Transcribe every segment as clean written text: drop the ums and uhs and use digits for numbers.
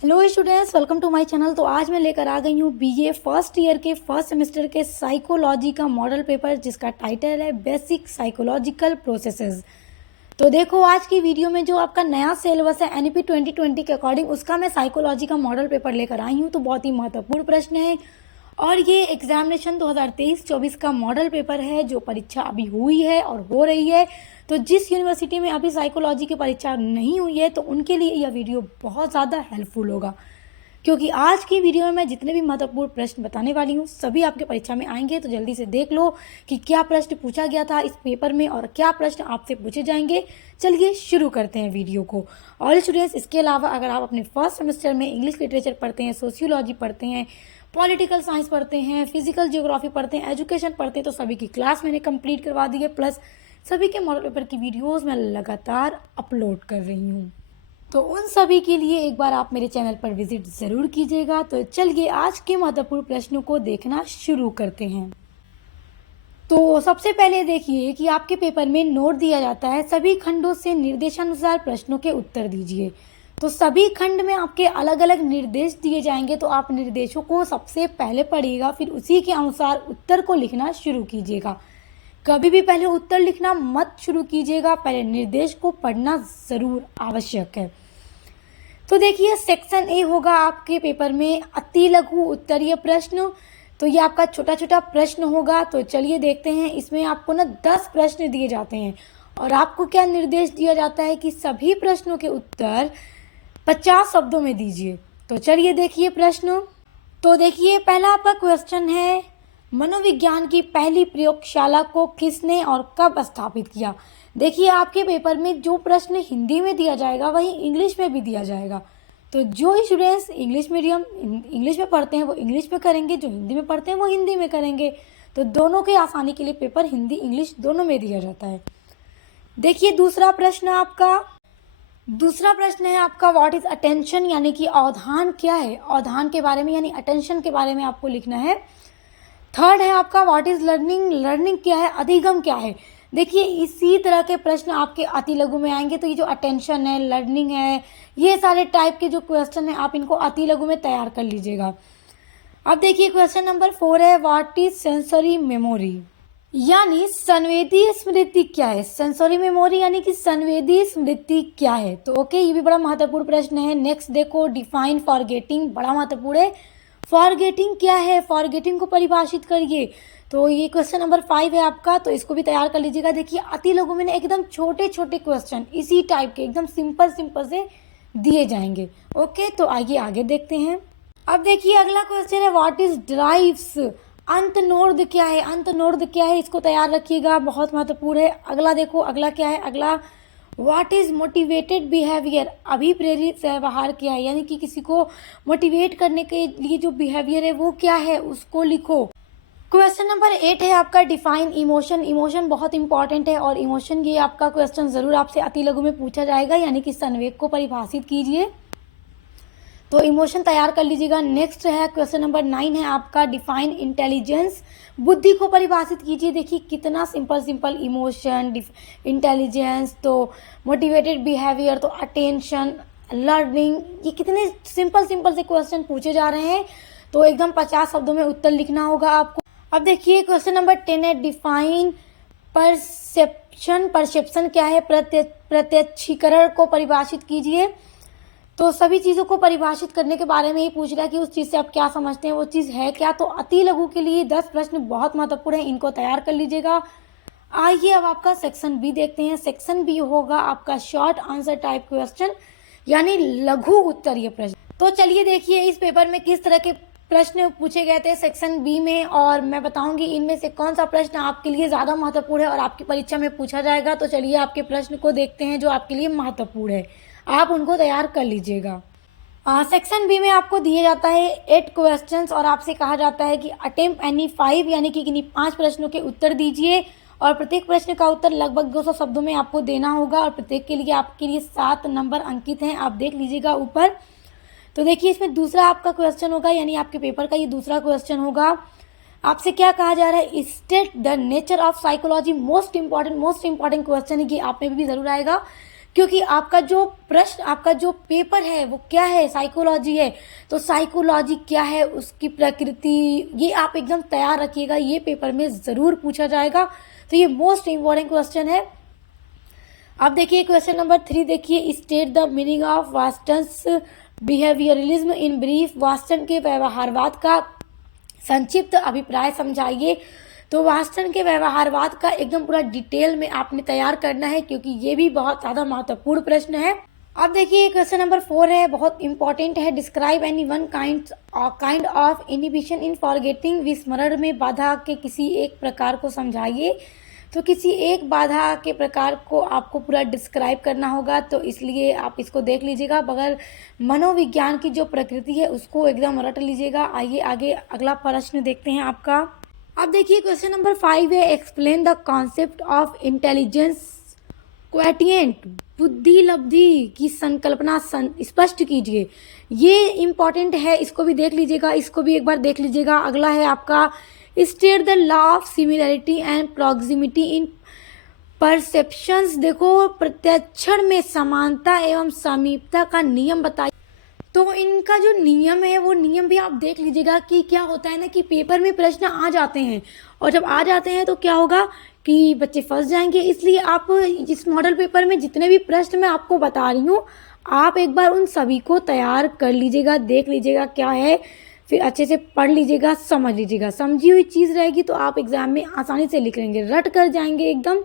Hello students, welcome to my channel. तो आज मैं लेकर आ गई हूँ बीए फर्स्ट ईयर के फर्स्ट सेमेस्टर के साइकोलॉजी का मॉडल पेपर, जिसका टाइटल है बेसिक साइकोलॉजिकल प्रोसेसेस। तो देखो, आज की वीडियो में जो आपका नया सिलेबस है एनईपी 2020 के अकॉर्डिंग, उसका मैं साइकोलॉजी का मॉडल पेपर लेकर आई हूँ। तो बहुत ही महत्वपूर्ण प्रश्न है और ये एग्जामिनेशन 2023-24 का मॉडल पेपर है, जो परीक्षा अभी हुई है और हो रही है। तो जिस यूनिवर्सिटी में अभी साइकोलॉजी की परीक्षा नहीं हुई है, तो उनके लिए यह वीडियो बहुत ज़्यादा हेल्पफुल होगा, क्योंकि आज की वीडियो में मैं जितने भी महत्वपूर्ण प्रश्न बताने वाली हूँ सभी आपके परीक्षा में आएंगे। तो जल्दी से देख लो कि क्या प्रश्न पूछा गया था इस पेपर में और क्या प्रश्न आपसे पूछे जाएंगे। चलिए शुरू करते हैं वीडियो को। और स्टूडेंट्स, इसके अलावा अगर आप अपने फर्स्ट सेमेस्टर में इंग्लिश लिटरेचर पढ़ते हैं, सोशियोलॉजी पढ़ते हैं, पॉलिटिकल साइंस पढ़ते हैं, फिजिकल ज्योग्राफी पढ़ते हैं, एजुकेशन पढ़ते हैं, तो सभी की क्लास मैंने कंप्लीट करवा दी है। प्लस सभी के मॉडल पेपर की वीडियोस मैं लगातार अपलोड कर रही हूँ, तो उन सभी के लिए एक बार आप मेरे चैनल पर विजिट ज़रूर कीजिएगा। तो चलिए आज के महत्वपूर्ण प्रश्नों को देखना शुरू करते हैं। तो सबसे पहले देखिए कि आपके पेपर में नोट दिया जाता है, सभी खंडों से निर्देशानुसार प्रश्नों के उत्तर दीजिए। तो सभी खंड में आपके अलग अलग निर्देश दिए जाएंगे, तो आप निर्देशों को सबसे पहले पढ़िएगा, फिर उसी के अनुसार उत्तर को लिखना शुरू कीजिएगा। कभी भी पहले उत्तर लिखना मत शुरू कीजिएगा, पहले निर्देश को पढ़ना ज़रूर आवश्यक है। तो देखिए, सेक्शन ए होगा आपके पेपर में अति लघु उत्तरीय प्रश्न। तो ये आपका छोटा छोटा प्रश्न होगा। तो चलिए देखते हैं, इसमें आपको 10 प्रश्न दिए जाते हैं और आपको क्या निर्देश दिया जाता है कि सभी प्रश्नों के उत्तर 50 शब्दों में दीजिए। तो चलिए देखिए प्रश्न। तो देखिए, पहला आपका क्वेश्चन है, मनोविज्ञान की पहली प्रयोगशाला को किसने और कब स्थापित किया। देखिए, आपके पेपर में जो प्रश्न हिंदी में दिया जाएगा वही इंग्लिश में भी दिया जाएगा। तो जो स्टूडेंट्स इंग्लिश में पढ़ते हैं वो इंग्लिश में करेंगे, जो हिंदी में पढ़ते हैं वो हिंदी में करेंगे। तो दोनों के आसानी के लिए पेपर हिंदी इंग्लिश दोनों में दिया जाता है। देखिए, दूसरा प्रश्न है आपका व्हाट इज अटेंशन, यानी कि अवधान क्या है। अवधान के बारे में यानी अटेंशन के बारे में आपको लिखना है। थर्ड है आपका व्हाट इज लर्निंग, लर्निंग क्या है, अधिगम क्या है। देखिए, इसी तरह के प्रश्न आपके अति लघु में आएंगे। तो ये जो अटेंशन है, लर्निंग है, ये सारे टाइप के जो क्वेश्चन है आप इनको अति लघु में तैयार कर लीजिएगा। अब देखिए, क्वेश्चन नंबर 4 है व्हाट इज सेंसरी मेमोरी, यानी संवेदी स्मृति क्या है। सेंसरी मेमोरी यानी कि संवेदी स्मृति क्या है। तो ओके, ये भी बड़ा महत्वपूर्ण प्रश्न है। नेक्स्ट देखो, डिफाइन फॉरगेटिंग, बड़ा महत्वपूर्ण है। फॉरगेटिंग क्या है, फॉरगेटिंग को परिभाषित करिए। तो ये क्वेश्चन नंबर 5 है आपका, तो इसको भी तैयार कर लीजिएगा। देखिए, अति लघु में एकदम छोटे छोटे क्वेश्चन इसी टाइप के एकदम सिंपल से दिए जाएंगे। ओके, तो आइए आगे देखते हैं। अब देखिए, अगला क्वेश्चन है व्हाट इज ड्राइव्स, अंतर्नोद क्या है। अंतर्नोद क्या है, इसको तैयार रखिएगा, बहुत महत्वपूर्ण है। अगला देखो, अगला क्या है, अगला व्हाट इज मोटिवेटेड बिहेवियर, अभिप्रेरित व्यवहार क्या है, यानी कि किसी को मोटिवेट करने के लिए जो बिहेवियर है वो क्या है, उसको लिखो। क्वेश्चन नंबर 8 है आपका डिफाइन इमोशन। इमोशन बहुत इंपॉर्टेंट है और इमोशन ये आपका क्वेश्चन जरूर आपसे अति लघु में पूछा जाएगा, यानी कि संवेग को परिभाषित कीजिए। तो इमोशन तैयार कर लीजिएगा। नेक्स्ट है क्वेश्चन नंबर 9 है आपका डिफाइन इंटेलिजेंस, बुद्धि को परिभाषित कीजिए। देखिए, कितना सिंपल इमोशन, इंटेलिजेंस, तो मोटिवेटेड बिहेवियर, तो अटेंशन, लर्निंग, ये कितने सिंपल से क्वेश्चन पूछे जा रहे हैं। तो एकदम 50 शब्दों में उत्तर लिखना होगा आपको। अब देखिए, क्वेश्चन नंबर 10 है डिफाइन परसेप्शन, परसेप्शन क्या है, प्रत्यक्षीकरण को परिभाषित कीजिए। तो सभी चीज़ों को परिभाषित करने के बारे में ही पूछ रहा है कि उस चीज़ से आप क्या समझते हैं, वो चीज़ है क्या। तो अति लघु के लिए 10 प्रश्न बहुत महत्वपूर्ण है, इनको तैयार कर लीजिएगा। आइए अब आपका सेक्शन बी देखते हैं। सेक्शन बी होगा आपका शॉर्ट आंसर टाइप क्वेश्चन, यानी लघु उत्तरीय प्रश्न। तो चलिए देखिए, इस पेपर में किस तरह के प्रश्न पूछे गए थे सेक्शन बी में, और मैं बताऊंगी इनमें से कौन सा प्रश्न आपके लिए ज़्यादा महत्वपूर्ण है और आपकी परीक्षा में पूछा जाएगा। तो चलिए आपके प्रश्न को देखते हैं जो आपके लिए महत्वपूर्ण है, आप उनको तैयार कर लीजिएगा। सेक्शन बी में आपको दिए जाता है 8 क्वेश्चंस और आपसे कहा जाता है कि अटेम्प्ट एनी 5, यानी कि किन्हीं 5 प्रश्नों के उत्तर दीजिए और प्रत्येक प्रश्न का उत्तर लगभग 200 शब्दों में आपको देना होगा और प्रत्येक के लिए आपके लिए 7 नंबर अंकित हैं, आप देख लीजिएगा ऊपर। तो देखिए, इसमें दूसरा आपका क्वेश्चन होगा, यानी आपके पेपर का ये दूसरा क्वेश्चन होगा। आपसे क्या कहा जा रहा है, state the nature of psychology, most important question है, कि आप में भी जरूर आएगा क्योंकि आपका जो प्रश्न, आपका जो पेपर है वो क्या है, साइकोलॉजी है, तो साइकोलॉजी क्या है, उसकी प्रकृति, ये आप एकदम तैयार रखिएगा, ये पेपर में ज़रूर पूछा जाएगा। तो ये मोस्ट इम्पॉर्टेंट क्वेश्चन है। अब देखिए क्वेश्चन नंबर 3, देखिए state the meaning of Watson's behaviourism in brief. वास्टन के व्यवहारवाद का संक्षिप्त अभिप्राय समझाइए। तो वास्टन के व्यवहारवाद का एकदम पूरा डिटेल में आपने तैयार करना है, क्योंकि ये भी बहुत ज़्यादा महत्वपूर्ण प्रश्न है। अब देखिए क्वेश्चन नंबर 4 है, बहुत इंपॉर्टेंट है। Describe any one kind of inhibition in forgetting. विस्मरण में बाधा के किसी एक प्रकार को समझाइए। तो किसी एक बाधा के प्रकार को आपको पूरा डिस्क्राइब करना होगा, तो इसलिए आप इसको देख लीजिएगा। बगैर मनोविज्ञान की जो प्रकृति है उसको एकदम रट लीजिएगा। आइए आगे अगला प्रश्न देखते हैं आपका। अब देखिए क्वेश्चन नंबर 5 है, explain the concept of intelligence quotient. बुद्धि लब्धि की संकल्पना स्पष्ट कीजिए। ये इम्पॉर्टेंट है, इसको भी देख लीजिएगा, इसको भी एक बार देख लीजिएगा। अगला है आपका, state the law of similarity and proximity in perceptions. देखो प्रत्यक्षण में समानता एवं समीपता का नियम बताइए। तो इनका जो नियम है वो नियम भी आप देख लीजिएगा कि क्या होता है ना, कि पेपर में प्रश्न आ जाते हैं, और जब आ जाते हैं तो क्या होगा कि बच्चे फंस जाएंगे। इसलिए आप इस मॉडल पेपर में जितने भी प्रश्न मैं आपको बता रही हूँ, आप एक बार उन सभी को तैयार कर लीजिएगा, देख लीजिएगा क्या है, फिर अच्छे से पढ़ लीजिएगा, समझ लीजिएगा। समझी हुई चीज़ रहेगी तो आप एग्जाम में आसानी से लिख लेंगे, रट कर जाएंगे एकदम,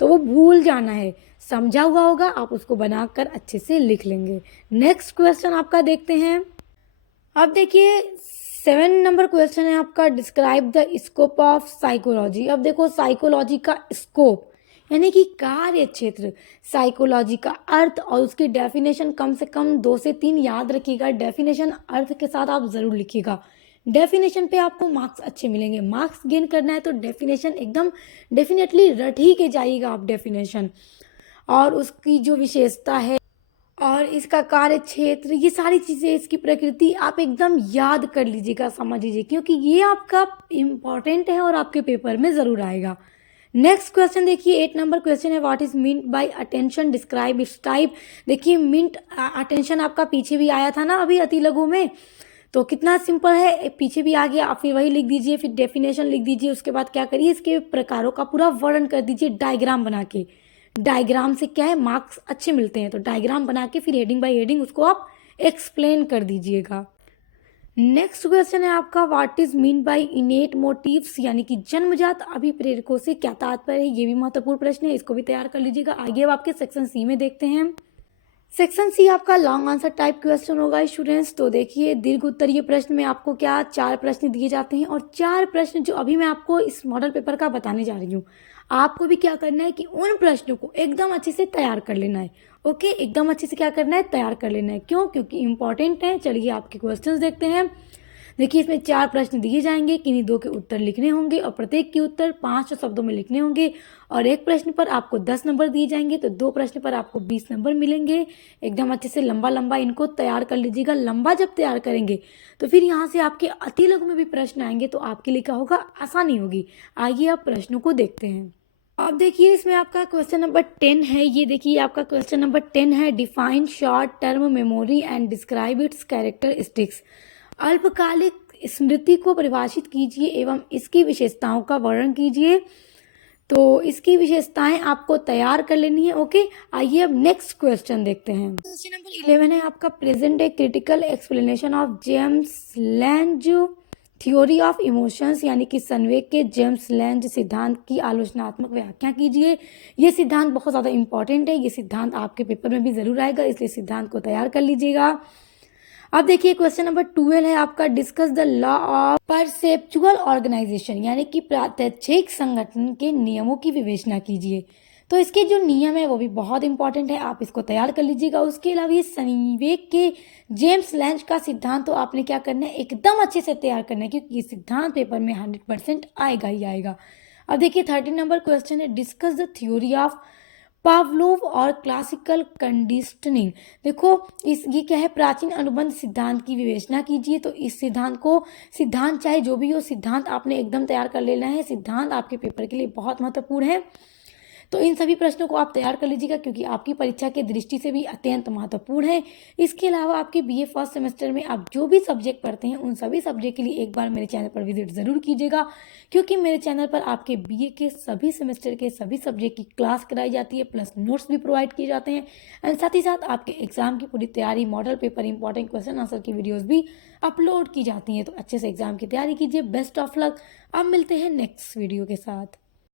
तो वो भूल जाना है। समझा हुआ होगा, आप उसको बनाकर अच्छे से लिख लेंगे। नेक्स्ट क्वेश्चन आपका देखते हैं। अब देखिए 7 नंबर क्वेश्चन है आपका, describe the scope of psychology. अब देखो साइकोलॉजी का स्कोप यानी कि कार्य क्षेत्र, साइकोलॉजी का अर्थ और उसकी डेफिनेशन कम से कम 2 से 3 याद रखिएगा। डेफिनेशन अर्थ के साथ आप ज़रूर लिखिएगा। डेफिनेशन पे आपको मार्क्स अच्छे मिलेंगे। मार्क्स गेन करना है तो डेफिनेशन एकदम डेफिनेटली रट ही के जाइएगा आप डेफिनेशन, और उसकी जो विशेषता है और इसका कार्य क्षेत्र, ये सारी चीज़ें, इसकी प्रकृति आप एकदम याद कर लीजिएगा, समझ लीजिए, क्योंकि ये आपका इम्पॉर्टेंट है और आपके पेपर में ज़रूर आएगा। नेक्स्ट क्वेश्चन देखिए 8 नंबर क्वेश्चन है, what is meant by attention, describe its type. देखिए मिंट अटेंशन आपका पीछे भी आया था ना अभी अति लघु में, तो कितना सिंपल है, पीछे भी आ गया, आप फिर वही लिख दीजिए, फिर डेफिनेशन लिख दीजिए, उसके बाद क्या करिए, इसके प्रकारों का पूरा वर्णन कर दीजिए डायग्राम बना के। डायग्राम से क्या है, मार्क्स अच्छे मिलते हैं, तो डायग्राम बना के फिर हेडिंग बाय हेडिंग उसको आप एक्सप्लेन कर दीजिएगा। नेक्स्ट क्वेश्चन है आपका, what is mean by innate motives, यानी कि जन्मजात अभिप्रेरकों से क्या तात्पर्य है। ये भी महत्वपूर्ण प्रश्न है, इसको भी तैयार कर लीजिएगा। आगे अब आपके सेक्शन सी में देखते हैं। सेक्शन सी आपका लॉन्ग आंसर टाइप क्वेश्चन होगा स्टूडेंट्स। तो देखिए दीर्घ उत्तरीय प्रश्न में आपको क्या 4 प्रश्न दिए जाते हैं, और 4 प्रश्न जो अभी मैं आपको इस मॉडल पेपर का बताने जा रही हूँ, आपको भी क्या करना है कि उन प्रश्नों को एकदम अच्छे से तैयार कर लेना है। ओके, एकदम अच्छे से क्या करना है, तैयार कर लेना है। क्यों? क्योंकि इंपॉर्टेंट है। चलिए आपके क्वेश्चंस देखते हैं। देखिए इसमें 4 प्रश्न दिए जाएंगे, किन्हीं 2 के उत्तर लिखने होंगे और प्रत्येक के उत्तर 5 शब्दों में लिखने होंगे, और एक प्रश्न पर आपको 10 नंबर दिए जाएंगे, तो 2 प्रश्न पर आपको 20 नंबर मिलेंगे। एकदम अच्छे से लंबा लंबा इनको तैयार कर लीजिएगा। लंबा जब तैयार करेंगे तो फिर यहाँ से आपके अति लघु में भी प्रश्न आएंगे, तो आपके लिए क्या होगा, आसानी होगी। आइए आप प्रश्नों को देखते हैं। अब देखिए इसमें आपका क्वेश्चन नंबर 10 है। ये देखिए आपका क्वेश्चन नंबर 10 है, define short term memory and describe it's characteristics. अल्पकालिक स्मृति को परिभाषित कीजिए एवं इसकी विशेषताओं का वर्णन कीजिए। तो इसकी विशेषताएं आपको तैयार कर लेनी है। ओके, आइए अब नेक्स्ट क्वेश्चन देखते हैं। क्वेश्चन नंबर 11 है आपका, present a critical explanation of James Lange theory of emotions, यानी कि संवेग के जेम्स लैंज सिद्धांत की आलोचनात्मक व्याख्या कीजिए। ये सिद्धांत बहुत ज़्यादा इंपॉर्टेंट है, ये सिद्धांत आपके पेपर में भी ज़रूर आएगा, इसलिए सिद्धांत को तैयार कर लीजिएगा। अब देखिए क्वेश्चन नंबर 12 है आपका, discuss the law of perceptual organisation, यानी कि प्रात्यक्षिक संगठन के नियमों की विवेचना कीजिए। तो इसके जो नियम है वो भी बहुत इंपॉर्टेंट है, आप इसको तैयार कर लीजिएगा। उसके अलावा ये संवेग के जेम्स लैंज का सिद्धांत तो आपने क्या करना है, एकदम अच्छे से तैयार करना है, क्योंकि ये सिद्धांत पेपर में 100% आएगा ही आएगा। अब देखिए 13 नंबर क्वेश्चन है, discuss the theory of Pavlov और क्लासिकल कंडीशनिंग। देखो ये क्या है, प्राचीन अनुबंध सिद्धांत की विवेचना कीजिए। तो इस सिद्धांत चाहे जो भी हो, सिद्धांत आपने एकदम तैयार कर लेना है। सिद्धांत आपके पेपर के लिए बहुत महत्वपूर्ण है। तो इन सभी प्रश्नों को आप तैयार कर लीजिएगा, क्योंकि आपकी परीक्षा की दृष्टि से भी अत्यंत महत्वपूर्ण है। इसके अलावा आपके बीए फर्स्ट सेमेस्टर में आप जो भी सब्जेक्ट पढ़ते हैं उन सभी सब्जेक्ट के लिए एक बार मेरे चैनल पर विजिट ज़रूर कीजिएगा, क्योंकि मेरे चैनल पर आपके बीए के सभी सेमेस्टर के सभी सब्जेक्ट की क्लास कराई जाती है, प्लस नोट्स भी प्रोवाइड किए जाते हैं। एंड साथ ही साथ आपके एग्जाम की पूरी तैयारी, model paper, important question answer की वीडियोस भी अपलोड की जाती हैं। तो अच्छे से एग्जाम की तैयारी कीजिए। Best of luck. अब मिलते हैं नेक्स्ट वीडियो के साथ।